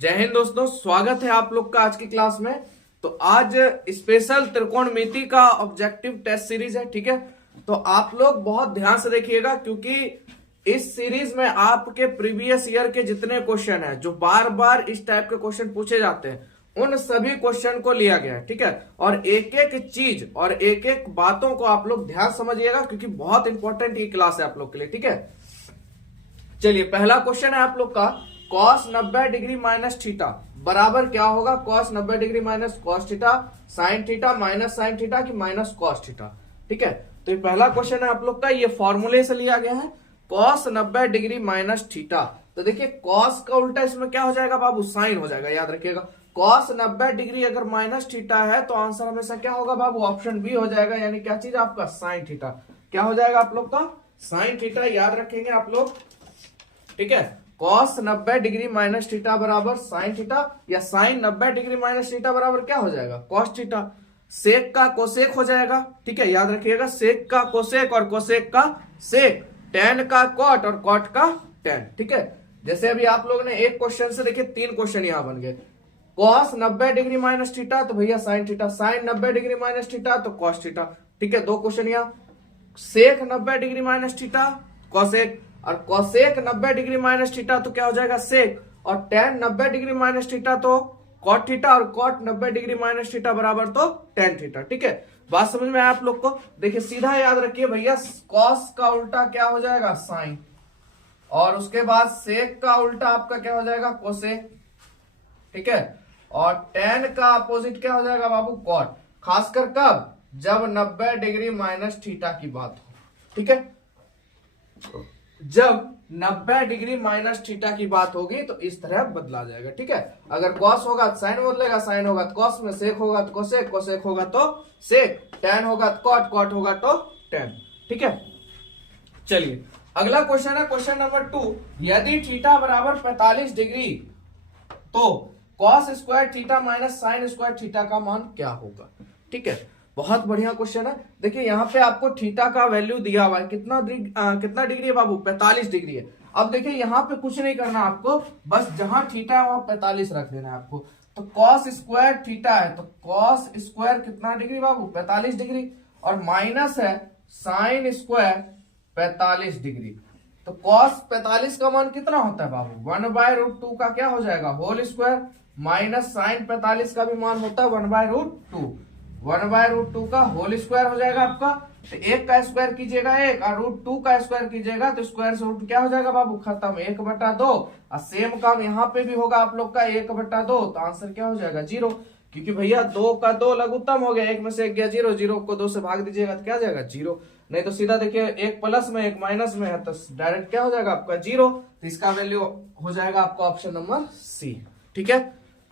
जय हिंद दोस्तों, स्वागत है आप लोग का आज की क्लास में। तो आज स्पेशल त्रिकोणमिति का ऑब्जेक्टिव टेस्ट सीरीज है, ठीक है। तो आप लोग बहुत ध्यान से देखिएगा क्योंकि इस सीरीज में आपके प्रीवियस ईयर के जितने क्वेश्चन हैं जो बार बार इस टाइप के क्वेश्चन पूछे जाते हैं उन सभी क्वेश्चन को लिया गया है, ठीक है। और एक एक चीज और एक एक बातों को आप लोग ध्यान समझिएगा क्योंकि बहुत इंपॉर्टेंट ये क्लास है आप लोग के लिए, ठीक है। चलिए, पहला क्वेश्चन है आप लोग का, cos 90 डिग्री माइनस थीटा बराबर क्या होगा। cos 90 degree minus cos theta, sin theta minus sin theta की माइनस cos थीटा, ठीक है। तो ये पहला क्वेश्चन है आप लोग का, ये फॉर्मूले से लिया गया है। cos 90 डिग्री माइनस थीटा, तो देखिए cos का उल्टा इसमें क्या हो जाएगा बाबू, sin हो जाएगा, याद रखिएगा। cos 90 डिग्री अगर माइनस थीटा है तो आंसर हमेशा क्या होगा बाबू, ऑप्शन बी हो जाएगा, यानी क्या चीज आपका sin थीटा। क्या हो जाएगा आप लोग का, sin थीटा, याद रखेंगे आप लोग, ठीक है। cos 90 डिग्री माइनस थीटा बराबर sin थीटा, या sin 90 डिग्री माइनस थीटा बराबर क्या हो जाएगा, cos थीटा। सेक का कोसेक हो जाएगा, ठीक है, याद रखिएगा, सेक का कोसेक और कोसेक का सेक, tan का कॉट और कॉट का tan, ठीक है। जैसे अभी आप लोगों ने एक क्वेश्चन से देखिए 3 क्वेश्चन यहां बन गए। cos 90 डिग्री माइनस थीटा तो भैया sin theta, sin 90 degree minus theta तो cos थीटा, ठीक है। 2 क्वेश्चन यहाँ, सेक 90 डिग्री माइनस थीटा कोसेक, और कोसेक 90 डिग्री माइनस थीटा तो क्या हो जाएगा सेक, और tan 90 डिग्री माइनस थीटा तो कॉट थीटा, और कॉट 90 डिग्री माइनस थीटा बराबर तो tan थीटा, ठीक है। बात समझ में आया आप लोग को। देखिए सीधा याद रखिए भैया, cos का उल्टा क्या हो जाएगा sin, और उसके बाद सेक का उल्टा आपका क्या हो जाएगा कोसेक, ठीक है। और tan का अपोजिट क्या हो जाएगा बाबू, कॉट। खासकर कब, जब 90 डिग्री माइनस थीटा की बात हो, ठीक है। जब 90 डिग्री माइनस थीटा की बात होगी तो इस तरह बदला जाएगा, ठीक है। अगर cos होगा तो sin बदलेगा, sin होगा तो cos में, सेक होगा तो कोसेक, कोसेक होगा तो सेक, tan होगा तो कॉट, कॉट होगा तो tan, ठीक है। चलिए अगला क्वेश्चन है क्वेश्चन नंबर 2। यदि थीटा बराबर 45 डिग्री तो cos square theta minus sin square theta का मान क्या होगा, ठीक है। बहुत बढ़िया क्वेश्चन है। देखिए यहाँ पे आपको थीटा का वैल्यू दिया हुआ है, कितना डिग्री है बाबू, 45 डिग्री है। अब देखिए यहाँ पे कुछ नहीं करना आपको, बस जहां थीटा है वहां 45 रख देना है आपको। तो cos स्क्वायर थीटा है तो cos स्क्वायर कितना डिग्री बाबू, 45 डिग्री, और माइनस है sin स्क्वायर 45 डिग्री। तो cos 45 का मान कितना होता है बाबू, 1/√2 का क्या हो जाएगा होल स्क्वायर, माइनस sin 45 का भी मान होता है 1/√2, 1/√2 का होल स्क्वायर हो जाएगा आपका। तो 1 का स्क्वायर कीजिएगा 1 और √2 का स्क्वायर कीजिएगा तो स्क्वायर से रूट क्या हो जाएगा बाबू, खत्म, 1/2। और सेम काम यहाँ पे भी होगा आप लोग का, 1/2, तो आंसर क्या हो जाएगा 0, क्योंकि भैया 2 का 2 लघुत्तम हो गया, 1 में से 1 गया 0, 0 को 2 से भाग दीजिएगा तो क्या आ जाएगा 0। नहीं तो सीधा देखिए 1 प्लस में 1 माइनस में है तो डायरेक्ट क्या हो जाएगा आपका 0। तो इसका वैल्यू हो जाएगा आपका ऑप्शन नंबर सी, ठीक है।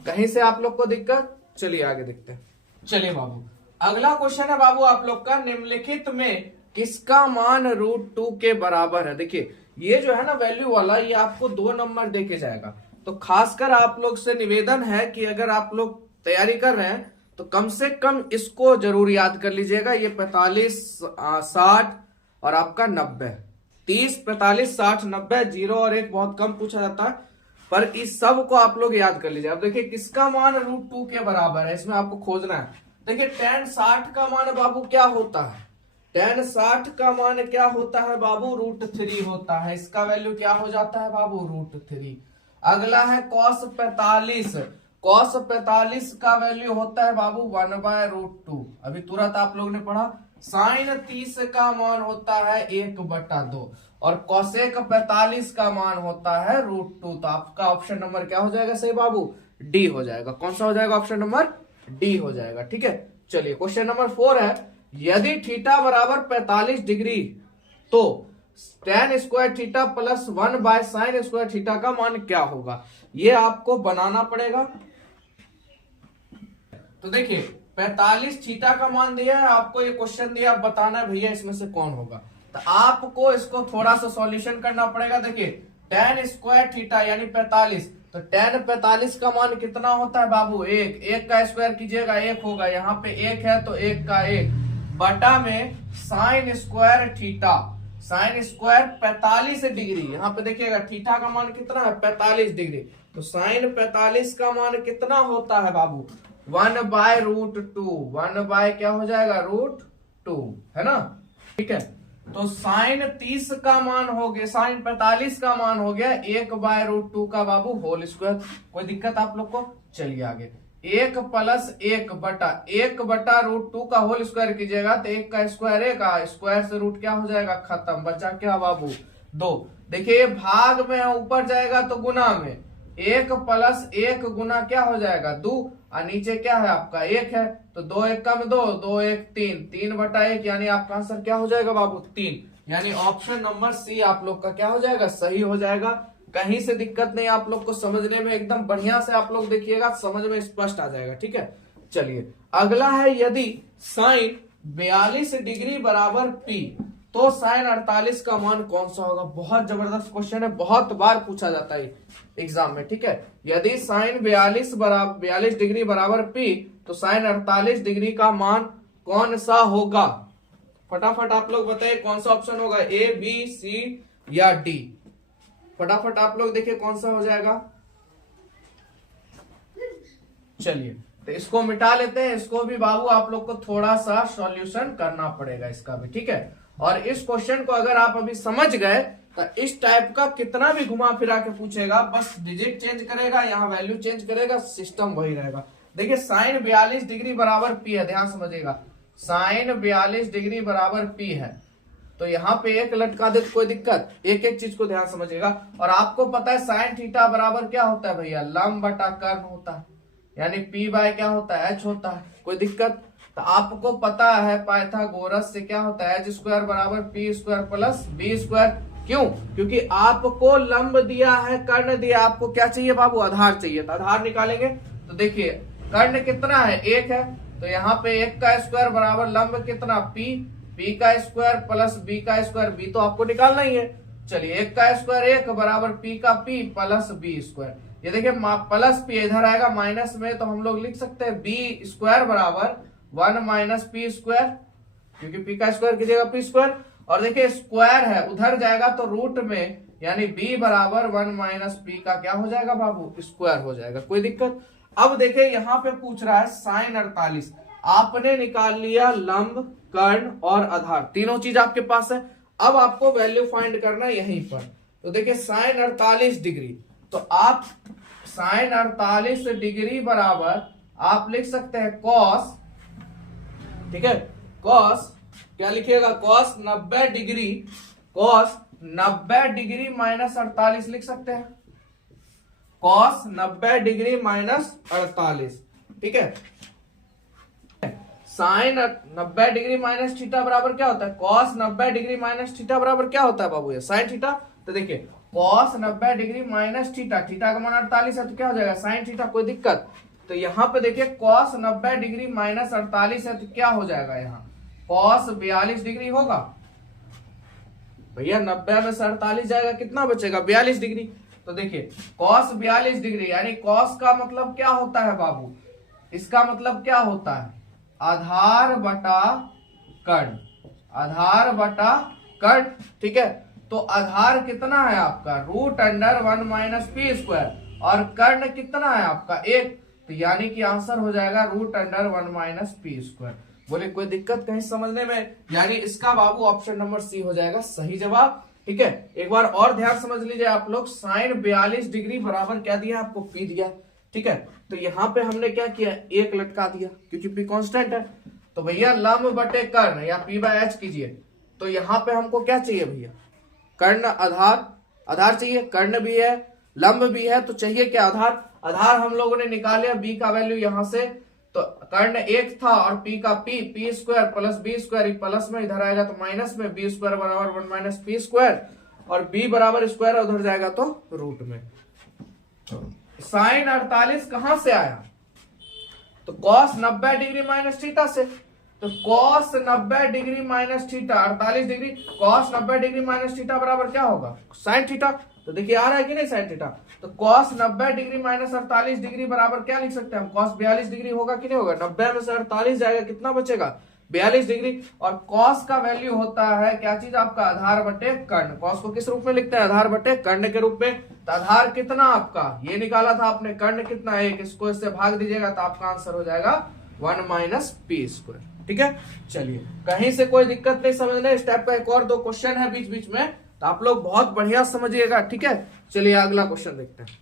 कहीं से आप लोग को दिक्कत, चलिए आगे देखते हैं। चलिए बाबू, अगला क्वेश्चन है बाबू आप लोग का, निम्नलिखित में किसका मान √2 के बराबर है। देखिए ये जो है ना वैल्यू वाला, ये आपको 2 नंबर देके जाएगा। तो खासकर आप लोग से निवेदन है कि अगर आप लोग तैयारी कर रहे हैं तो कम से कम इसको जरूर याद कर लीजिएगा। ये 45, 60 और आपका 90, 30, 45, 60, 90, 0 और 1 बहुत कम पूछा जाता है, पर इस सब को आप लोग याद कर लीजिए। अब देखिए किसका मान √2 के बराबर है, इसमें आपको खोजना है। देखिए tan 60 का मान बाबू क्या होता है, tan 60 का मान क्या होता है बाबू, √3 होता है। इसका वैल्यू क्या हो जाता है बाबू, √3। अगला है cos 45, cos 45 का वैल्यू होता है बाबू 1/√2, अभी तुरंत आप लोग ने पढ़ा। sin 30 का मान होता है 1/2, और cosec 45 का मान होता है √2। तो आपका ऑप्शन नंबर क्या हो जाएगा सही बाबू, डी हो जाएगा। कौन सा हो जाएगा, ऑप्शन नंबर डी हो जाएगा, ठीक है। चलिए क्वेश्चन नंबर 4 है, यदि थीटा बराबर 45 डिग्री तो tan square theta plus 1/sin square theta का मान क्या होगा। ये आपको बनाना पड़ेगा। तो देखिए 45 थीटा का मान दिया है आपको, ये क्वेश्चन दिया, आप बताना है भैया इसमें से कौन होगा। तो आपको इसको थोड़ा सा सॉल्यूशन करना पड़ेगा। देखिए tan स्क्वायर थीटा यानी 45, तो tan 45 का मान कितना होता है बाबू, 1 का स्क्वायर कीजिएगा 1 होगा, यहाँ पे 1 है तो 1 का 1 बटा में sin square theta. Sine square 45 degree, यहाँ पे देखिएगा थीटा का मान कितना है 45 डिग्री, तो साइन 45 का मान कितना होता है बाबू 1/√2, 1 क्या हो जाएगा √2 है ना, ठीक है। तो साइन 30 का मान हो गया, साइन 45 का मान हो गया 1/√2 का बाबू होल स्क्वायर। कोई दिक्कत आप लोग को? चलिए आगे, 1 + 1/√2 का होल स्क्वायर कीजिएगा तो 1 का स्क्वायर 1, स्क्वायर से रूट क्या हो जाएगा खत्म, बचा क्या बाबू 2। देखिए भाग में है, ऊपर जाएगा तो गुना में, 1 + 1 गुना क्या हो जाएगा 2, और नीचे क्या है आपका 1 है, तो 2 1 का में 2, 2 1 3, 3/1, यानी आपका आंसर क्या हो जाएगा बाबू 3, यानी ऑप्शन नंबर सी आप लोग का क्या हो जाएगा सही हो जाएगा। कहीं से दिक्कत नहीं, आप लोग को समझने में एकदम बढ़िया से आप लोग देखिएगा, समझ में स्पष्ट आ जाएगा, ठीक है। चलिए अगला है, यदि साइन 42 डिग्री बराबर P तो साइन 48 का मान कौन सा होगा। बहुत जबरदस्त क्वेश्चन है, बहुत बार पूछा जाता है एग्जाम में, ठीक है। यदि साइन 42 डिग्री बराबर P तो साइन 48 डिग्री का मान कौन सा होगा। फटाफट आप लोग बताइए कौन सा ऑप्शन होगा, A B C या D। फटाफट आप लोग देखिए कौन सा हो जाएगा। चलिए तो इसको मिटा लेते हैं, इसको भी बाबू आप लोग को थोड़ा सा सॉल्यूशन करना पड़ेगा इसका भी, ठीक है। और इस क्वेश्चन को अगर आप अभी समझ गए तो इस टाइप का कितना भी घुमा फिरा के पूछेगा, बस डिजिट चेंज करेगा, यहाँ वैल्यू चेंज करेगा, सिस्टम वही रहेगा। देखिए साइन 42 डिग्री बराबर P है, ध्यान समझिएगा, साइन 42 डिग्री बराबर P है, तो यहाँ पे 1 लटका दे तो कोई दिक्कत, एक एक चीज को ध्यान समझिएगा। और आपको पता है साइन थीटा बराबर क्या होता है भैया, लंब बटा कर्ण होता है, यानी P/, क्या होता है H होता है, कोई दिक्कत। तो आपको पता है पाइथागोरस से क्या होता है, H² बराबर P² + B²। क्यों? क्योंकि आपको लंब दिया है, कर्ण दिया, आपको क्या चाहिए बाबू आधार चाहिए, तो आधार निकालेंगे। तो देखिए कर्ण कितना है 1 है, तो यहाँ पे 1 का स्क्वायर बराबर लंब कितना P का स्क्वायर + B का स्क्वायर, B तो आपको निकालना ही है। चलिए 1 का स्क्वायर 1 बराबर P का P + B²। ये देखिए प्लस P इधर आएगा माइनस में, तो हम लोग लिख सकते हैं B² बराबर 1 - P², क्योंकि P का स्क्वायर कीजिएगा P²। और देखिए स्क्वायर है उधर जाएगा तो रूट में, यानी B बराबर 1 - P का क्या हो जाएगा बाबू स्क्वायर हो जाएगा, कोई दिक्कत। अब देखिए यहाँ पे पूछ रहा है साइन 48, आपने निकाल लिया लंब, कर्ण और आधार, तीनों चीज आपके पास है। अब आपको वैल्यू फाइंड करना है यहीं पर। तो देखिए साइन 48 डिग्री, तो आप साइन 48 डिग्री बराबर आप लिख सकते हैं कॉस, ठीक है, कॉस क्या लिखिएगा, कॉस 90 डिग्री, कॉस 90 डिग्री -48 लिख सकते हैं, कॉस 90 डिग्री -48, ठीक है। साइन 90 डिग्री माइनस थीटा बराबर क्या होता है, कॉस 90 डिग्री माइनस थीटा बराबर क्या होता है बाबू ये साइन थीटा। तो देखिए cos 90 degree minus theta, theta का मान 48 है तो क्या हो जाएगा साइन थीटा, कोई दिक्कत। तो यहाँ पे देखिए कॉस 90 डिग्री -48 है तो क्या हो जाएगा, यहाँ कॉस 42 डिग्री होगा भैया, 90 में से 48 जाएगा, कितना बचेगा 42 डिग्री। तो देखिए कॉस 42 डिग्री, यानी कॉस का मतलब क्या होता है बाबू, इसका मतलब क्या होता है आधार बटा कर्ण, आधार बटा कर्ण, ठीक है। तो आधार कितना है आपका √1 - P², और कर्ण कितना है आपका 1, तो यानी कि आंसर हो जाएगा √1 - P²। बोले कोई दिक्कत कहीं समझने में, यानी इसका बाबू ऑप्शन नंबर सी हो जाएगा सही जवाब, ठीक है। एक बार और ध्यान समझ लीजिए आप लोग, साइन 42 डिग्री बराबर क्या दिया आपको P दिया, ठीक है। तो यहाँ पे हमने क्या किया 1 लटका दिया, क्योंकि P कांस्टेंट है। तो भैया लंब बटे कर्ण या P/H कीजिए, तो यहाँ पे हमको क्या चाहिए भैया, कर्ण आधार, आधार चाहिए, कर्ण भी है लंब भी है, तो चाहिए क्या आधार। आधार हम लोगों ने निकाल लिया, B का वैल्यू यहाँ से, तो कर्ण 1 था और P का P² + B², प्लस में इधर आएगा तो माइनस में, B² बराबर 1 - P², और B बराबर स्क्वायर उधर जाएगा तो रूट में। साइन 48 कहां से आया, तो कॉस 90 डिग्री माइनस थीटा से, तो cos 90 degree minus theta 48 degree, cos 90 degree minus theta बराबर क्या होगा साइन थीटा। तो देखिए आ रहा है कि नहीं साइन थीटा, तो कॉस 90 डिग्री -48 डिग्री बराबर क्या लिख सकते हैं हम, कॉस 42 डिग्री होगा कि नहीं होगा, 90 में से 48 जाएगा कितना बचेगा 42 डिग्री। और कॉस का वैल्यू होता है क्या चीज, आपका आधार बटे कर्ण। कॉस को किस रूप में लिखते हैं, आधार बटे कर्ण के रूप में। तो आधार कितना आपका ये निकाला था आपने, कर्ण कितना 1, इसको इससे भाग दीजिएगा तो आपका आंसर हो जाएगा 1 माइनस पी स्क्वायर। ठीक है, चलिए कहीं से कोई दिक्कत नहीं समझने, इस टाइप का एक और 2 क्वेश्चन है बीच बीच में, तो आप लोग बहुत बढ़िया समझिएगा। ठीक है, चलिए अगला क्वेश्चन देखते हैं।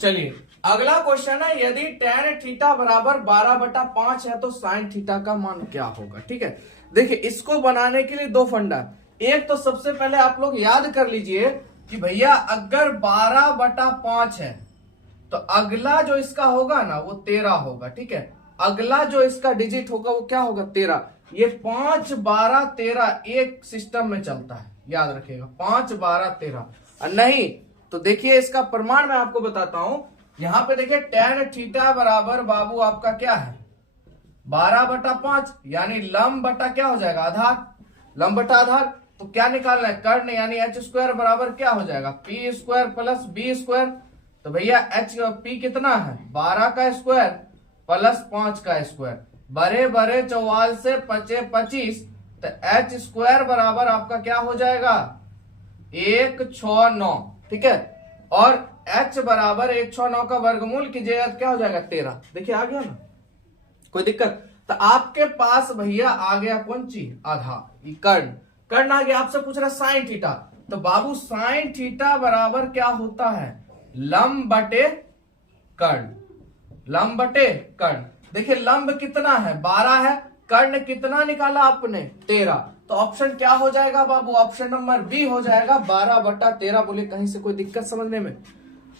चलिए अगला क्वेश्चन है, यदि tan थीटा बराबर 12/5 है तो sin थीटा का मान क्या होगा। ठीक है, देखिए इसको बनाने के लिए 2 फंडा। एक तो सबसे पहले आप लोग याद कर लीजिए कि भैया अगर 12/5 है तो अगला जो इसका होगा ना वो 13 होगा। ठीक है, अगला जो इसका डिजिट होगा वो क्या होगा, 13। ये 5, 12, 13 एक सिस्टम में चलता है, याद रखिएगा 5, 12, 13। नहीं तो देखिए इसका प्रमाण मैं आपको बताता हूं। यहां पे देखिए tan थीटा बराबर बाबू आपका क्या है 12/5, यानी लंब बटा क्या हो जाएगा, आधार, लंब बटा आधार। तो क्या निकालना है, कर्ण, यानी h स्क्वायर बराबर क्या हो जाएगा, p square plus b square. तो भैया h p कितना है 12 का स्क्वायर प्लस 5 का स्क्वायर, बड़े बड़े 44 से 25, तो h स्क्वायर बराबर आपका क्या हो जाएगा 169। ठीक है, और h बराबर 169 का वर्गमूल कीजिएगा तो क्या हो जाएगा 13। देखिए आ गया ना, कोई दिक्कत। तो आपके पास भैया आ गया कौन चीज, आधार, कर्ण। कर्ण आ गया, आपसे पूछ रहा है साइन थीटा, तो बाबू साइन थीटा बराबर क्या होता है, लंब बटे कर्ण, लंब बटे कर्ण। देखिए लंब कितना है 12 है, कर्ण कितना निकाला आपने 13, तो ऑप्शन क्या हो जाएगा बाबू, ऑप्शन नंबर बी हो जाएगा 12/13। बोले कहीं से कोई दिक्कत समझने में।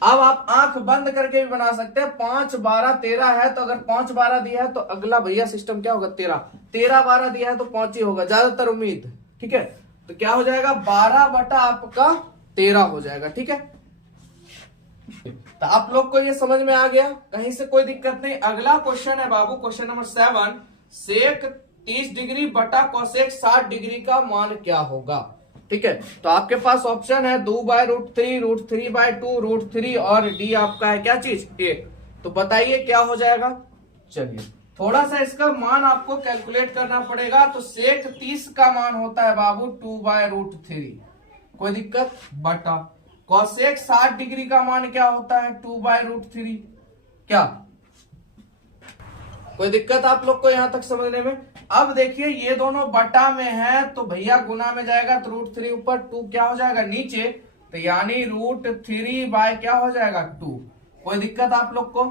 अब आप आंख बंद करके भी बना सकते हैं, 5, 12, 13 है तो अगर 5, 12 दिया है तो अगला भैया सिस्टम क्या होगा 13, 13, 12 दिया है तो 5 ही होगा, ज्यादातर उम्मीद। ठीक है, तो क्या हो जाएगा 12/13 हो जाएगा। ठीक है, तो आप लोग को ये समझ में आ गया, कहीं से कोई दिक्कत नहीं। अगला क्वेश्चन है बाबू क्वेश्चन नंबर 7, सेक 30 डिग्री बटा कोसेक 60 डिग्री का मान क्या होगा। ठीक है, तो आपके पास ऑप्शन है 2/√3, √3/2, √3 और डी आपका है क्या चीज 1। तो बताइए क्या हो जाएगा। चलिए थोड़ा सा इसका मान आपको कैलकुलेट करना पड़ेगा। तो सेक 30 का मान होता है बाबू 2/√3, कोई दिक्कत, बटा कोसेक 60 डिग्री का मान क्या होता है 2/√3, क्या कोई दिक्कत आप लोग को यहां तक समझने में। अब देखिए ये दोनों बटा में है तो भैया गुना में जाएगा तो √3 ऊपर, 2 क्या हो जाएगा नीचे, तो यानी √3 बाय क्या हो जाएगा 2। कोई दिक्कत आप लोग को।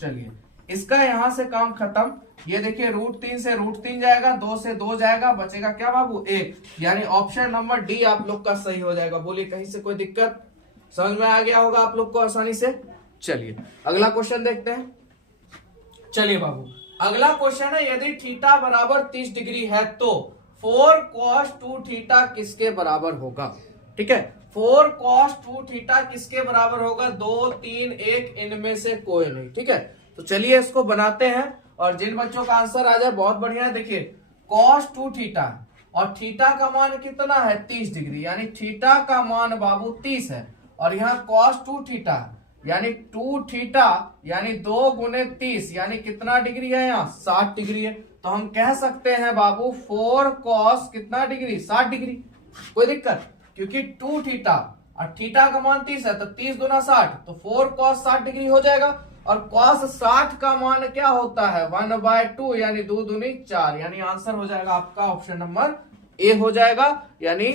चलिए इसका यहां से काम खत्म। ये देखिए √3 से √3 जाएगा, 2 से 2 जाएगा, बचेगा क्या बाबू 1, यानी ऑप्शन नंबर डी आप लोग का सही हो जाएगा। बोलिए कहीं से कोई दिक्कत, समझ में आ गया होगा आप लोग को आसानी से। चलिए अगला क्वेश्चन देखते हैं। चलिए बाबू अगला क्वेश्चन है, यदि थीटा बराबर 30 डिग्री है तो 4 cos 2 थीटा किसके बराबर होगा। ठीक है, 4 cos 2 थीटा किसके बराबर होगा, 2, 3, 1 इनमें से कोई नहीं। ठीक है, तो चलिए इसको बनाते हैं और जिन बच्चों का आंसर आ जाए बहुत बढ़िया है। देखिए cos 2 थीटा और थीटा का मान कितना है 30 डिग्री, यानी थीटा का मान बाबू 30 है, और यहाँ cos 2 थीटा यानी 2 थीटा यानी 2 × 30 यानी कितना डिग्री है यहाँ 60 डिग्री है। तो हम कह सकते हैं बाबू 4 cos कितना डिग्री 60 डिग्री। कोई दिक्कत, क्योंकि 2 थीटा और थीटा का मान 30 है तो 30 × 60 तो 4 cos 60 डिग्री हो जाएगा। और cos 60 का मान क्या होता है 1/2 यानी 2 दूनी 4, यानी आंसर हो जाएगा आपका ऑप्शन नंबर ए हो जाएगा, यानी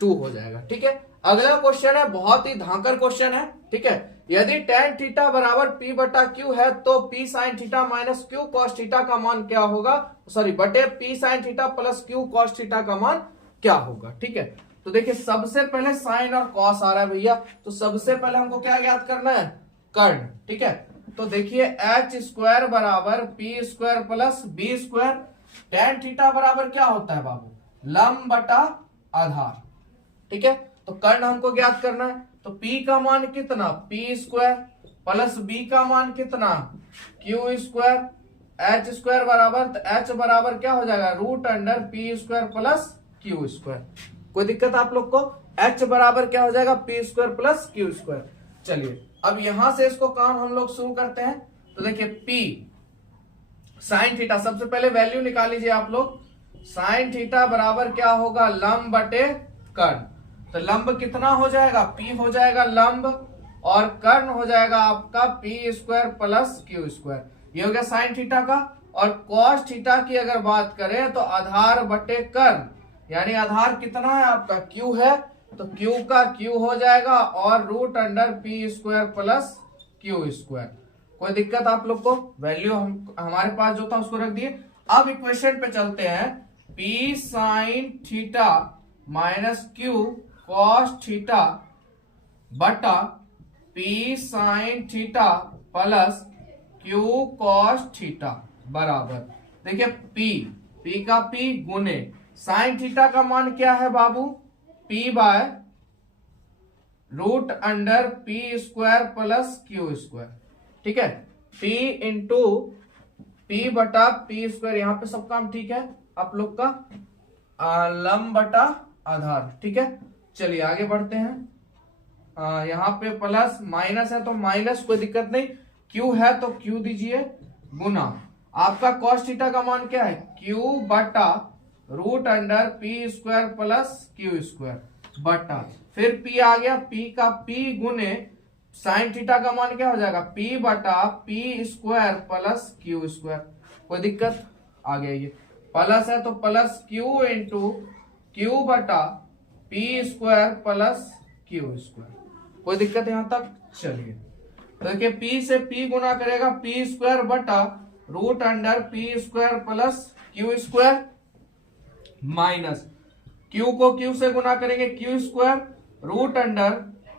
2 हो जाएगा। ठीक है, अगला क्वेश्चन है बहुत ही धांकर क्वेश्चन है। ठीक है, यदि tan थीटा बराबर p/q है तो p sin theta minus q cos theta का मान क्या होगा, सॉरी बटे p sin theta plus q cos theta का मान क्या होगा। ठीक है, तो देखिए सबसे पहले साइन और कॉस आ रहा है भैया, तो सबसे पहले हमको क्या ज्ञात करना है कर्ण। ठीक है, तो देखिए h स्क्वायर बराबर p square plus b square, tan theta बराबर क्या होता है बाबू लंब बटा आधार। ठीक है, तो कर्ण हमको ज्ञात करना है, तो p का मान कितना p स्क्वायर प्लस b का मान कितना q स्क्वायर, h स्क्वायर बराबर, तो h बराबर क्या हो जाएगा √p square plus q square. कोई दिक्कत आप लोग को, h बराबर क्या हो जाएगा p square plus q square. चलिए अब यहां से इसको काम हम लोग शुरू करते हैं। तो देखिए p साइन थीटा, सबसे पहले वैल्यू निकाल लीजिए आप लोग। साइन थीटा बराबर क्या होगा, लंब बटे कर्ण। तो लंब कितना हो जाएगा, पी हो जाएगा लंब, और कर्ण हो जाएगा आपका P square plus Q square. ये हो गया साइन थीटा का। और कॉस थीटा की अगर बात करें तो आधार बटे कर्ण, यानी आधार कितना है आपका, क्यू है, तो क्यू का क्यू हो जाएगा और root under P square plus Q square. कोई दिक्कत आप लोग को, वैल्यू हमारे पास जो था उसको रख दिए। अब इक्वेशन पे चलते हैं, P sine theta minus Q cos theta बटा P sine theta plus Q cos theta बराबर, देखिए पी का पी गुने साइन थीटा का मान क्या है बाबू, P by root under P square plus Q square. ठीक है, पी इंटू पी बटा पी स्क्वायर, यहां पे सब काम ठीक है आप लोग का, लंब बटा आधार। ठीक है, चलिए आगे बढ़ते हैं। यहाँ पे प्लस माइनस है तो माइनस, कोई दिक्कत नहीं, क्यू है तो क्यू दीजिए, गुना आपका कॉस थीटा का मान क्या है, क्यू बटा root under P square plus Q square बटा, फिर पी आ गया, पी का पी गुने साइन थीटा का मान क्या हो जाएगा, पी बटा P square plus Q square. कोई दिक्कत, आ गया ये प्लस है तो प्लस क्यू इंटू क्यू बटा P square plus Q square. कोई दिक्कत यहां तक, चलिए तो देखिए पी से पी गुना करेगा पी स्क्वायर बटा root under P square plus Q square, minus Q को क्यू से गुना करेंगे Q square root under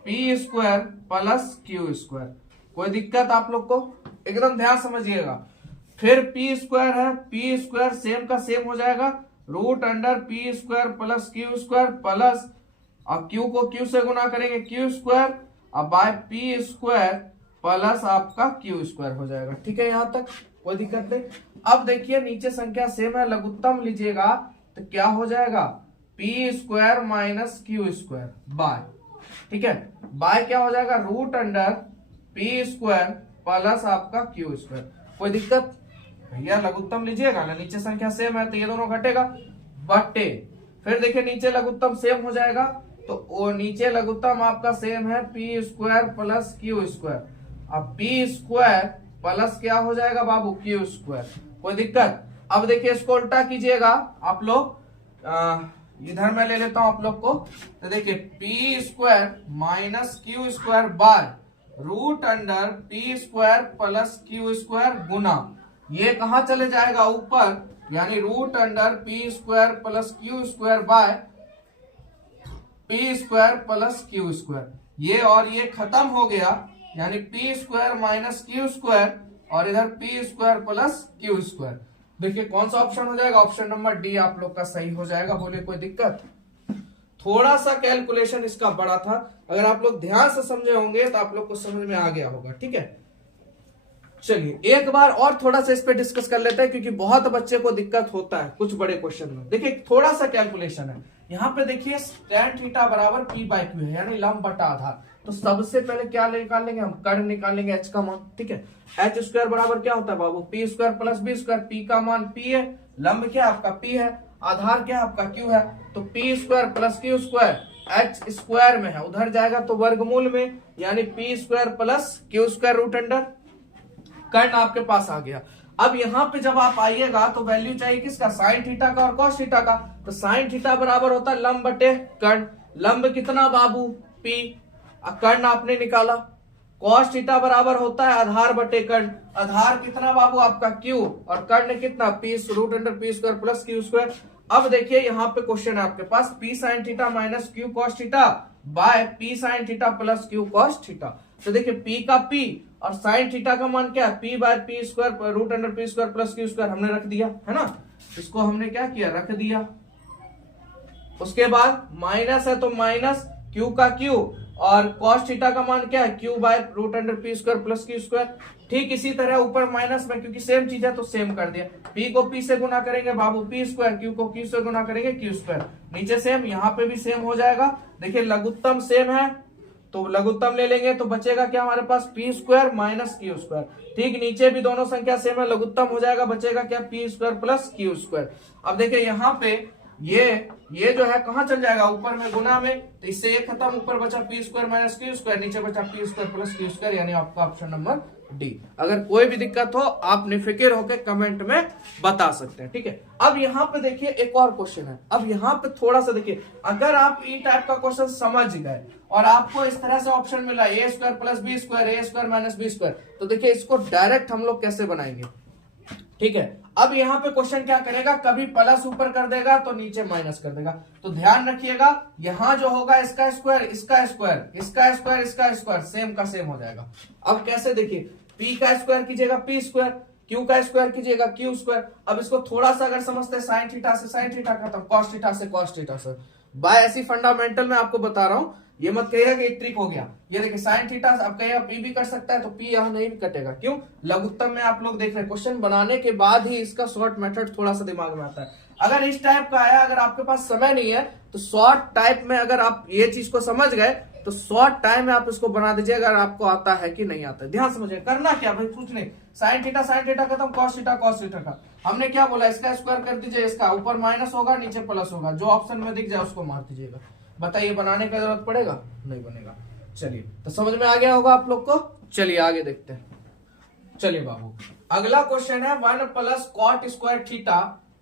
P square plus Q square. कोई दिक्कत आप लोग को, एकदम ध्यान समझिएगा। फिर पी स्क्वायर है, पी स्क्वायर सेम का सेम हो जाएगा, root under P square plus Q square plus, अब क्यू को क्यू से गुना करेंगे क्यू स्क्वायर, अब बाय पी स्क्वायर प्लस आपका क्यू स्क्वायर हो जाएगा। ठीक है, यहां तक कोई दिक्कत नहीं। अब देखिए नीचे संख्या सेम है, लघुत्तम लीजिएगा तो क्या हो जाएगा, P square minus Q square by, ठीक है, बाय क्या हो जाएगा, root under P square plus आपका क्यू स्क्वायर। कोई दिक्कत भैया, लघुत्तम लीजिएगा ना, नीचे संख्या सेम है तो ये दोनों घटेगा, बटे फिर देखिए नीचे लघुत्तम सेम हो जाएगा, तो वो नीचे लघुत्तम आपका सेम है P square plus Q square, अब पी स्क्वायर प्लस क्या हो जाएगा बाबू, क्यू स्क्वायर। कोई दिक्कत, अब देखिए इसको उल्टा कीजिएगा आप लोग, इधर मैं ले लेता हूं आप लोग को, तो देखिए P square minus Q square by root under P square plus Q square गुना, ये कहां चले जाएगा ऊपर, यानी root under P square plus Q square by P square plus Q square, ये और ये खत्म हो गया, यानी P square minus Q square और इधर P square plus Q square. देखिए कौन सा ऑप्शन हो जाएगा, ऑप्शन नंबर डी आप लोग का सही हो जाएगा। बोले कोई दिक्कत, थोड़ा सा कैलकुलेशन इसका बड़ा था, अगर आप लोग ध्यान से समझे होंगे तो आप लोग को समझ में आ गया होगा। ठीक है, चलिए एक बार और थोड़ा सा इस पे डिस्कस कर लेते हैं, क्योंकि बहुत बच्चे को दिक्कत होता है कुछ बड़े क्वेश्चन में। देखिए थोड़ा सा कैलकुलेशन है, यहाँ पे देखिए tan थीटा बराबर p बाय क्यू है, यानी लंब बटा आधार। तो सबसे पहले क्या निकालेंगे हम, कर्ण निकालेंगे h का मान। ठीक है, h स्क्वायर बराबर क्या होता है बाबू, p square plus b square, p का मान p है, लंब क्या आपका p है, आधार क्या आपका q है, तो p square plus Q square h square में है, उधर जाएगा तो वर्गमूल में, यानी p square plus Q square root under, कर्ण आपके पास आ गया। अब यहाँ पे जब आप आइएगा तो वैल्यू चाहिए किसका, साइन थीटा का और कॉस थीटा का, तो साइन थीटा बराबर होता है लंब बटे कर्ण, लंब कितना बाबू p, कर्ण आपने निकाला, कॉस थीटा बराबर होता है आधार बटे कर्ण, आधार कितना बाबू आपका q, और कर्ण कितना p root under P square plus Q square. अब देखिए यहाँ पे क्वेश्चन है आपके पास, p sine theta minus Q cos theta by p sine theta plus Q cos theta. तो देखिए p का p और साइन थीटा का मान क्या है, p by P square root under P square plus Q square हमने रख दिया है ना, इसको हमने क्या किया, रख दिया। उसके बाद माइनस है तो माइनस q का q और cos थीटा का मान क्या है, q by root under P square plus Q square. ठीक इसी तरह ऊपर माइनस में, क्योंकि सेम चीज है तो सेम कर दिया, p को p से गुना करेंगे बाबू p स्क्वायर, q को q से गुना करेंगे q स्क्वायर, नीचे सेम, यहाँ पे भी सेम हो जाएगा। देखिए लघुत्तम सेम है तो लघुत्तम ले लेंगे तो बचेगा क्या हमारे पास P square minus Q square. ठीक नीचे भी दोनों संख्या सेम है, लघुत्तम हो जाएगा, बचेगा क्या P square plus Q square. अब देखिए यहाँ पे ये जो है कहां चल जाएगा, ऊपर में गुना में, तो इससे ये खत्म, ऊपर बचा P square minus Q square, नीचे बचा P square plus Q square, यानी आपका ऑप्शन नंबर डी। अगर कोई भी दिक्कत हो आप निफिकिर होकर कमेंट में बता सकते हैं। ठीक है, अब यहाँ पे देखिए एक और क्वेश्चन है। अब यहाँ पे थोड़ा सा देखिए, अगर आप ई टाइप का क्वेश्चन समझ गए और आपको इस तरह से ऑप्शन मिला ए स्क्वायर प्लस बी स्क्वायर, ए स्क्वायर माइनस बी स्क्वायर, तो देखिए इसको डायरेक्ट हम लोग कैसे बनाएंगे। ठीक है, अब यहाँ पे क्वेश्चन क्या करेगा, कभी प्लस ऊपर कर देगा तो नीचे माइनस कर देगा। तो ध्यान रखिएगा, यहां जो होगा इसका स्क्वायर इसका स्क्वायर इसका स्क्वायर इसका स्क्वायर सेम का सेम हो जाएगा। अब कैसे देखिए, p का स्क्वायर कीजिएगा p स्क्वायर, q का स्क्वायर कीजिएगा q स्क्वायर। अब इसको थोड़ा सा अगर समझते हैं, साइन थीटा से साइन थीटा खत्म, कॉस थीटा से कॉस थीटा से, बाय ऐसी फंडामेंटल में आपको बता रहा हूं, ये मत कहिएगा कि ट्रिक हो गया। ये देखिए साइन थीटा आप कहिएगा p भी कर सकता है, तो p यहां नहीं भी कटेगा, क्यों, लघुत्तम में आप लोग देख रहे हैं, क्वेश्चन बनाने के बाद ही इसका शॉर्ट मेथड थोड़ा सा दिमाग में आता है। अगर इस टाइप का आया, अगर आपके पास समय नहीं है, तो शॉर्ट टाइप में अगर आप ये चीज को समझ गए तो शॉर्ट टाइम में आप इसको बना दीजिए, अगर आपको आता है कि नहीं आता है। ध्यान समझिए, करना क्या भाई, कुछ नहीं, साइन थीटा खत्म, कॉस थीटा का हमने क्या बोला, इसका स्क्वायर कर दीजिए, इसका ऊपर माइनस होगा नीचे प्लस होगा, जो ऑप्शन में दिख जाए उसको मार दीजिएगा। बताइए बनाने की जरूरत पड़ेगा, नहीं बनेगा। चलिए, तो समझ में आ गया होगा आप लोग को। चलिए आगे देखते हैं। चलिए बाबू, अगला क्वेश्चन है 1 plus cot square theta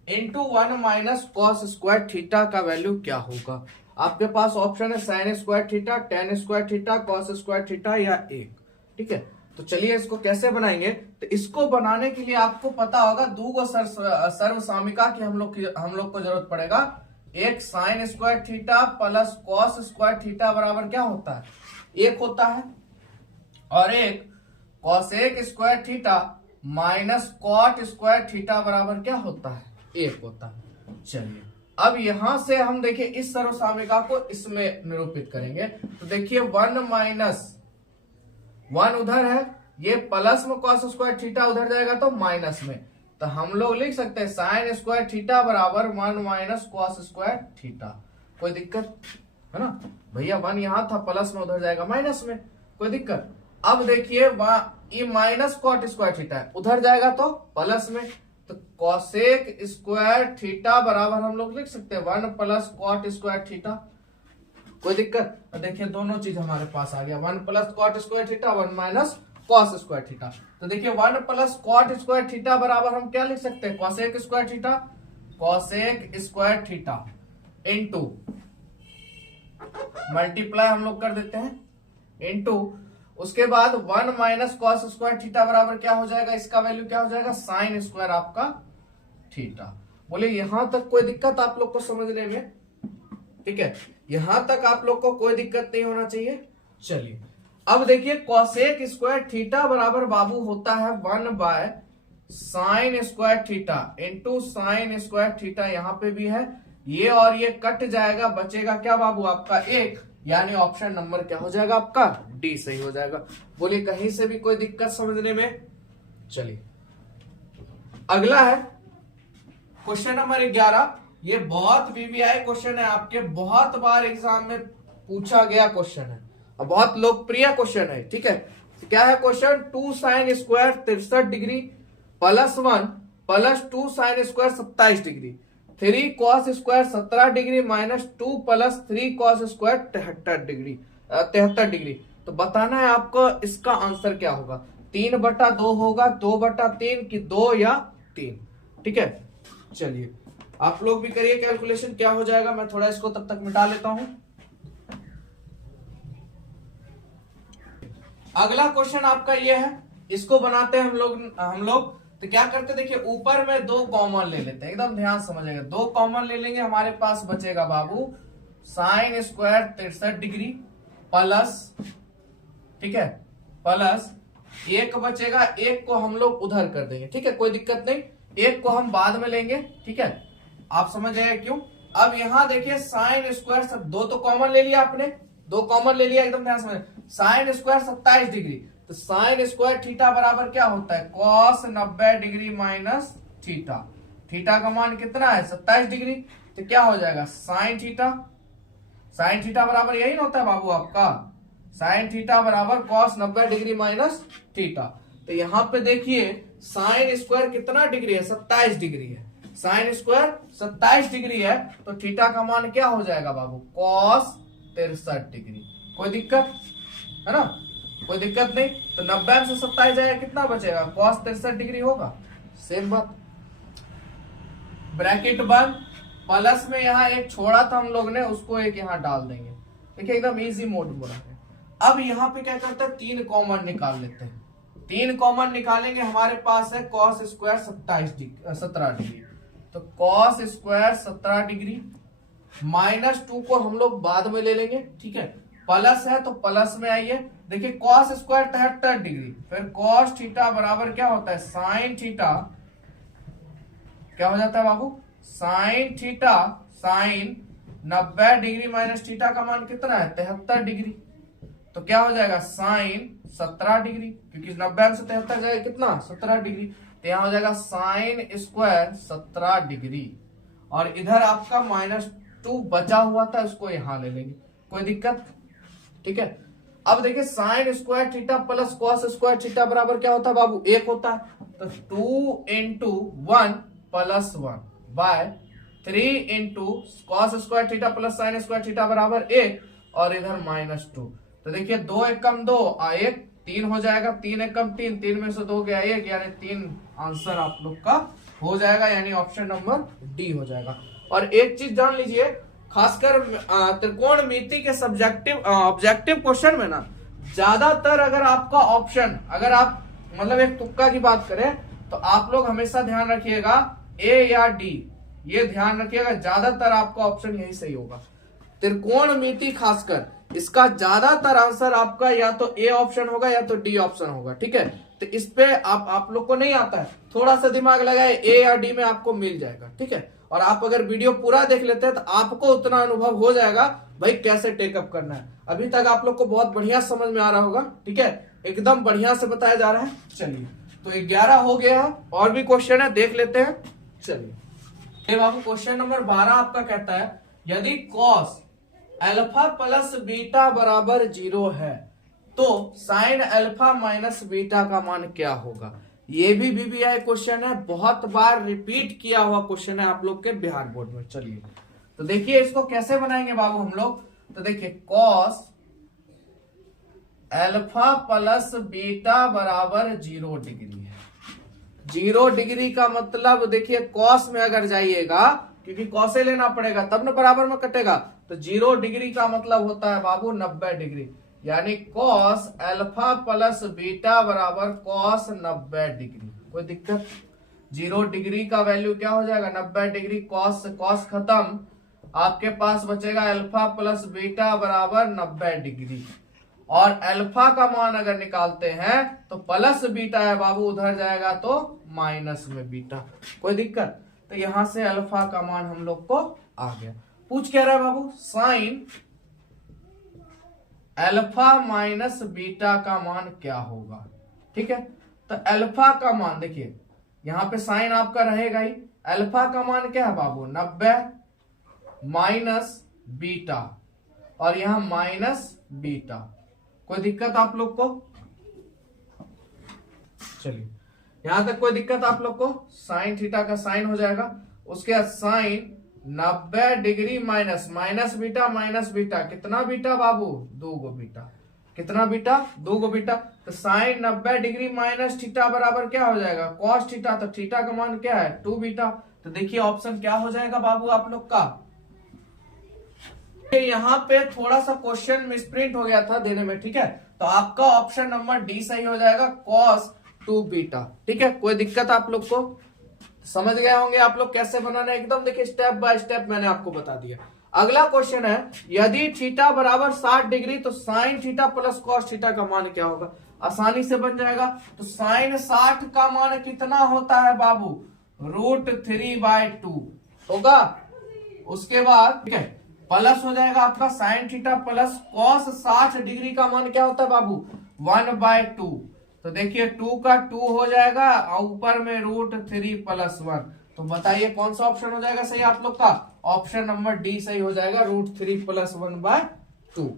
into 1 minus cos square theta का वैल्यू क्या होगा। आपके पास ऑप्शन है sine square theta, tan square theta, cos square theta या 1। ठीक है, तो चलिए इसको कैसे बनाएंगे। तो इसको बनाने के लिए आपको पता होगा दो सर्व सामिका की हम लोग को जरूरत पड़ेगा। एक sine square theta plus cos square theta बराबर क्या होता है, 1 होता है, और एक cosec square theta minus cot square theta बराबर क्या होता है, 1 होता है। चलिए, अब यहां से हम देखिए इस सर्वसामिका को इसमें निरूपित करेंगे। तो देखिए 1 माइनस 1 उधर है, ये प्लस में कॉस स्क्वायर थीटा उधर जाएगा तो माइनस में, तो हम लोग लिख सकते हैं साइन स्क्वायर थीटा बराबर 1 माइनस कॉस स्क्वायर थीटा। कोई दिक्कत है ना भैया, 1 यहां था, प्लस में उधर जाएगा माइनस में, कोई दिक्कत। अब देखिए ये माइनस कॉट स्क्वायर थीटा है, उधर जाएगा तो प्लस में, तो कॉसेक स्क्वायर थीटा बराबर हम लोग लिख सकते हैं 1 प्लस कॉट स्क्वायर थीटा। कोई दिक्कत, देखिए दोनों चीज हमारे पास आ गया, 1 plus cot square theta, 1 minus cos square theta. तो देखिए 1 प्लस कॉट स्क्वायर थीटा बराबर हम क्या लिख सकते हैं, cosec square theta, cosec square theta into multiply हम लोग कर देते हैं, इनटू उसके बाद 1 माइनस कॉस स्क्वायर थीटा बराबर क्या हो जाएगा, इसका वैल्यू क्या हो जाएगा, साइन स्क्वायर आपका थीटा। बोले यहां तक कोई दिक्कत आप लोग को समझने में, ठीक है, यहां तक आप लोग को कोई दिक्कत नहीं होना चाहिए। चलिए, अब देखिए कॉसेक स्क्वायर थीटा बराबर बाबू होता है 1 by sine square theta into sine square theta, यहां पे भी है, ये और ये कट जाएगा, बचेगा क्या बाबू आपका 1, यानी ऑप्शन नंबर क्या हो जाएगा आपका डी सही हो जाएगा। बोलिए कहीं से भी कोई दिक्कत समझने में। चलिए अगला है क्वेश्चन नंबर 11। ये बहुत वीवीआई क्वेश्चन है, आपके बहुत बार एग्जाम में पूछा गया क्वेश्चन है और बहुत लोकप्रिय क्वेश्चन है। ठीक है, तो क्या है question, 2 sine square 63 degree plus 1 plus 2 sine square 27 degree, 3 cos square 17 degree minus 2 plus 3 cos square 73 degree. तो बताना है आपको इसका आंसर क्या होगा, 3/2 होगा, 2/3 की 2 या 3। ठीक है, चलिए आप लोग भी करिए कैलकुलेशन, क्या हो जाएगा। मैं थोड़ा इसको तब तक मिटा लेता हूं। अगला क्वेश्चन आपका ये है, इसको बनाते हैं हम लोग। तो क्या करते, देखिए ऊपर में 2 कॉमन ले लेते हैं, एकदम ध्यान समझिएगा, 2 कॉमन ले लेंगे, हमारे पास बचेगा बाबू साइन स्क्वायर 63 डिग्री प्लस, ठीक है, प्लस 1 बचेगा, 1 को हम लोग उधर कर देंगे। ठीक है, कोई दिक्कत नहीं, 1 को हम बाद में लेंगे। ठीक है, आप समझ जाएगा क्यों। अब यहां देखिए साइन स्क्वायर, 2 तो कॉमन ले लिया आपने, 2 कॉमन ले लिया, एकदम ध्यान समझ, साइन स्क्वायर 27 डिग्री, तो साइन स्क्वायर थीटा बराबर क्या होता है, cos 90 degree minus theta. Theta का मान कितना है 27 डिग्री, तो क्या हो जाएगा साइन थीटा। साइन थीटा बराबर यही ना होता है बाबू आपका साइन थीटा बराबर कॉस 90 डिग्री माइनस थीटा। तो यहाँ पे देखिए साइन स्क्वायर कितना डिग्री है, 27 डिग्री है। साइन स्क्वायर 27 डिग्री है तो थीटा का मान क्या हो जाएगा बाबू, कॉस 63 डिग्री। कोई दिक्कत है ना, कोई दिक्कत नहीं। तो 90 से 27 जाएगा कितना बचेगा, कॉस 63 डिग्री होगा। सेम बात, ब्रैकेट बंद, प्लस में यहाँ एक छोड़ा था हम लोग ने, उसको एक यहाँ डाल देंगे। देखिए एकदम इजी मोड बोला है। अब यहाँ पे क्या करते हैं, 3 कॉमन निकाल लेते हैं। 3 कॉमन निकालेंगे, हमारे पास है कॉस स्क्वायर 17 डिग्री। तो कॉस स्क्वायर 17 डिग्री माइनस 2 को हम लोग बाद में ले लेंगे, ठीक है। प्लस है तो प्लस में आइए, देखिए कॉस स्क्वायर 73 डिग्री, फिर कॉस थीटा बराबर क्या होता है, साइन थीटा। क्या हो जाता है बाबू, sine theta, sine 90 degree minus theta का मान कितना है, 73 डिग्री। तो क्या हो जाएगा, साइन 17 डिग्री, क्योंकि 90 से 73 जाएगा कितना, 17 डिग्री। तो यहां हो जाएगा साइन स्क्वायर 17 डिग्री, और इधर आपका -2 बचा हुआ था, उसको यहां ले लेंगे, कोई दिक्कत, ठीक है। अब देखिए sign square theta plus cos square theta बराबर क्या होता है बाबू, 1 होता है। तो 2 into 1 plus 1 by 3 into cos square theta plus sine square theta बराबर 1, और इधर -2। तो देखिए 2 1 कम 2 1, 3 हो जाएगा, 3 1 कम 3, 3 में से 2 गया 1, यानी 3 आंसर आप लोग का हो जाएगा, यानी ऑप्शन नंबर डी हो जाएगा। और एक चीज जान लीजिए, खासकर त्रिकोणमिति के ऑब्जेक्टिव क्वेश्चन में ना, ज्यादातर अगर आपका ऑप्शन, अगर आप मतलब एक तुक्का की बात करें, तो आप लोग हमेशा ध्यान रखिएगा ए या डी, ये ध्यान रखिएगा, ज्यादातर आपका ऑप्शन यही सही होगा। त्रिकोणमिति खासकर इसका ज्यादातर आंसर आपका या तो ए ऑप्शन होगा या तो डी ऑप्शन होगा, ठीक है। तो इस पे आप लोग को नहीं आता है, थोड़ा सा दिमाग लगाए, ए या डी में आपको मिल जाएगा, ठीक है। और आप अगर वीडियो पूरा देख लेते हैं तो आपको उतना अनुभव हो जाएगा भाई कैसे टेकअप करना है। अभी तक आप लोग को बहुत बढ़िया समझ में आ रहा होगा, ठीक है, एकदम बढ़िया से बताया जा रहा है। चलिए तो 11 हो गया, और भी क्वेश्चन है, देख लेते हैं। चलिए बाबू, क्वेश्चन नंबर 12 आपका कहता है, यदि कॉस अल्फा प्लस बीटा बराबर 0 है तो साइन अल्फा माइनस बीटा का मान क्या होगा। ये भी बीबीआई क्वेश्चन है, बहुत बार रिपीट किया हुआ क्वेश्चन है आप लोग के बिहार बोर्ड में। चलिए तो देखिए इसको कैसे बनाएंगे बाबू हम लोग। तो देखिए कॉस अल्फा प्लस बीटा बराबर 0 डिग्री है। 0 डिग्री का मतलब देखिए कॉस में अगर जाइएगा, क्योंकि कॉसे लेना पड़ेगा तब ना बराबर में कटेगा, तो 0 डिग्री का मतलब होता है बाबू 90 डिग्री, यानी कॉस अल्फा प्लस बीटा बराबर कॉस 90 डिग्री। कोई दिक्कत, 0 डिग्री का वैल्यू क्या हो जाएगा, 90 डिग्री, कॉस से कॉस खत्म, आपके पास बचेगा अल्फा प्लस बीटा बराबर 90 डिग्री। और अल्फा का मान अगर निकालते हैं तो प्लस बीटा है बाबू, उधर जाएगा तो माइनस में बीटा। कोई दिक्कत, तो यहां से अल्फा का मान हम लोग को आ गया। पूछ क्या रहा है बाबू, साइन अल्फा माइनस बीटा का मान क्या होगा, ठीक है। तो अल्फा का मान देखिए, यहां पे साइन आपका रहेगा ही, अल्फा का मान क्या है बाबू, 90 माइनस बीटा, और यहां माइनस बीटा। कोई दिक्कत आप लोग को, चलिए यहां तक कोई दिक्कत आप लोग को। साइन थीटा का साइन हो जाएगा, उसके बाद sine 90 degree minus minus beta minus beta, कितना बीटा बाबू, 2 गो बीटा, कितना बीटा, 2 गो बीटा। तो साइन 90 डिग्री माइनस थीटा बराबर क्या हो जाएगा, कॉस थीटा, तो थीटा का मान क्या है, 2 बीटा। तो देखिए ऑप्शन क्या हो जाएगा बाबू आप लोग का। यहाँ पे थोड़ा सा क्वेश्चन मिसप्रिंट हो गया था देने में, ठीक है, तो आपका ऑप्शन नंबर डी सही हो जाएगा, कॉस 2 बीटा, ठीक है। कोई दिक्कत आप लोग को, समझ गए होंगे आप लोग कैसे बनाना है, एकदम देखिए स्टेप बाय स्टेप मैंने आपको बता दिया। अगला क्वेश्चन है, यदि थीटा बराबर 60 डिग्री तो sign theta plus cos theta का मान क्या होगा। आसानी से बन जाएगा। तो साइन 60 का मान कितना होता है बाबू, √3/2 होगा। उसके बाद ठीक है प्लस हो जाएगा आपका sign theta plus cos 60 degree का मान क्या होता है बाबू, 1/2। तो देखिए 2 का 2 हो जाएगा और ऊपर में √3 + 1। तो बताइए कौन सा ऑप्शन हो जाएगा सही आप लोग का, ऑप्शन नंबर डी सही हो जाएगा, √3 + 1/2।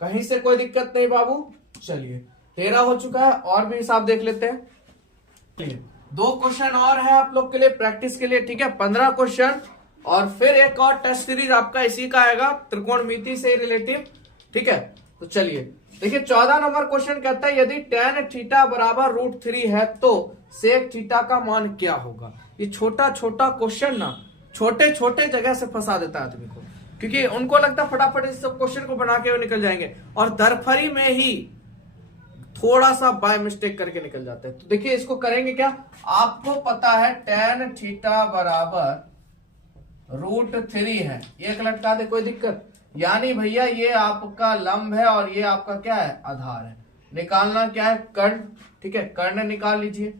कहीं से कोई दिक्कत नहीं बाबू। चलिए 13 हो चुका है, और भी हिसाब देख लेते हैं। चलिए 2 क्वेश्चन और है आप लोग के लिए प्रैक्टिस के लिए, ठीक है। 15 क्वेश्चन और फिर एक और टेस्ट सीरीज आपका इसी का आएगा, त्रिकोणमिति से रिलेटिव, ठीक है। तो चलिए देखिए 14 नंबर क्वेश्चन कहता है यदि tan थीटा बराबर √3 है तो sec थीटा का मान क्या होगा। ये छोटा छोटा क्वेश्चन ना छोटे छोटे जगह से फंसा देता है आदमी को, क्योंकि उनको लगता है फटाफट इस सब क्वेश्चन को बना के वो निकल जाएंगे, और दरफरी में ही थोड़ा सा बाय मिस्टेक करके निकल जाते हैं। तो देखिए इसको करेंगे क्या, आपको पता है tan थीटा बराबर √3 है, एक लटका दे कोई दिक्कत, यानी भैया ये आपका लंब है और ये आपका क्या है, आधार है। निकालना क्या है, कर्ण, ठीक है। कर्ण निकाल लीजिए,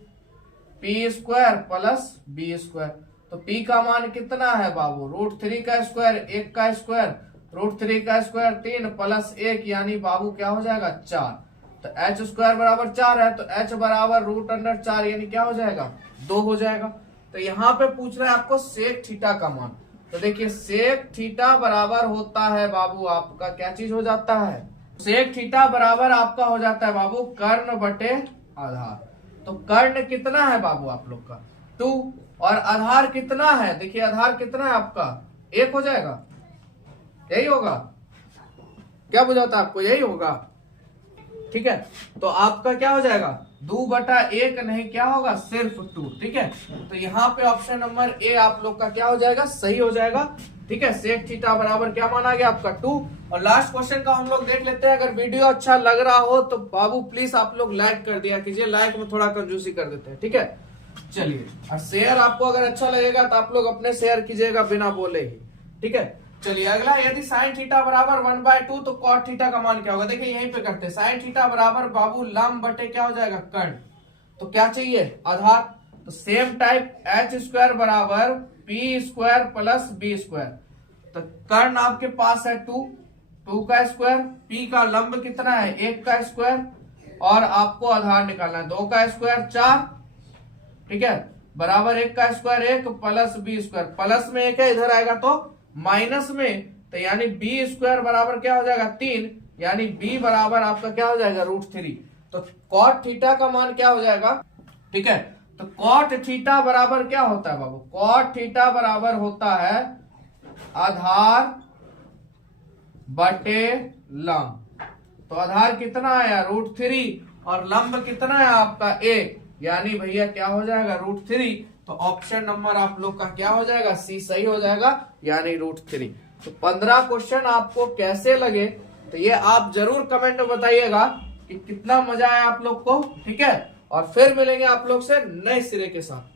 p² प्लस b²। तो p का मान कितना है बाबू, √3 का स्क्वायर, 1 का स्क्वायर, √3 का स्क्वायर 3 प्लस 1, यानी बाबू क्या हो जाएगा 4। तो h² बराबर 4 है, तो h बराबर √4 यानी क्या हो जाएगा 2 हो जाएगा। तो यहाँ पे पूछ रहा है आपको सेक थीटा का मान। तो देखिए सेक थीटा बराबर होता है बाबू आपका क्या चीज हो जाता है, सेक थीटा बराबर आपका हो जाता है बाबू कर्ण बटे आधार। तो कर्ण कितना है बाबू आप लोग का 2, और आधार कितना है, देखिए आधार कितना है आपका 1 हो जाएगा, यही होगा, क्या बुझाता है आपको, यही होगा, ठीक है। तो आपका क्या हो जाएगा 2/1 नहीं क्या होगा सिर्फ 2, ठीक है। तो यहाँ पे ऑप्शन नंबर ए आप लोग का क्या हो जाएगा, सही हो जाएगा, ठीक है। सेक थीटा बराबर क्या माना गया आपका 2। और लास्ट क्वेश्चन का हम लोग देख लेते हैं। अगर वीडियो अच्छा लग रहा हो तो बाबू प्लीज आप लोग लाइक कर दिया कीजिए, लाइक में थोड़ा कंजूसी कर देते हैं, ठीक है। चलिए और शेयर आपको अगर अच्छा लगेगा तो आप लोग अपने शेयर कीजिएगा बिना बोले ही, ठीक है। चलिए अगला, यदि sin थीटा बराबर 1/2 तो cot थीटा का मान क्या होगा। देखिए यहीं पे करते हैं, sin थीटा बराबर बाबू लंब बटे क्या हो जाएगा कर्ण। तो क्या चाहिए आधार, तो सेम टाइप h² बराबर p² प्लस b²। तो कर्ण आपके पास है 2 का स्क्वायर, p का लंब कितना है 1 का स्क्वायर, और आपको आधार निकालना है 2 का स्क्वायर 4, ठीक है, बराबर 1 का स्क्वायर 1 प्लस b²। प्लस में 1 है, इधर आएगा तो माइनस में, तो यानी b² बराबर क्या हो जाएगा 3, यानी b बराबर आपका क्या हो जाएगा √3। तो cot थीटा का मान क्या हो जाएगा, ठीक है। तो cot थीटा बराबर क्या होता है बाबू, cot थीटा बराबर होता है आधार बटे लंब। तो आधार कितना है √3 और लंब कितना है आपका 1, यानी भैया क्या हो जाएगा √3। तो ऑप्शन नंबर आप लोग का क्या हो जाएगा, सी सही हो जाएगा, यानी √3। तो 15 क्वेश्चन आपको कैसे लगे तो ये आप जरूर कमेंट में बताइएगा कि कितना मजा आया आप लोग को, ठीक है। और फिर मिलेंगे आप लोग से नए सिरे के साथ।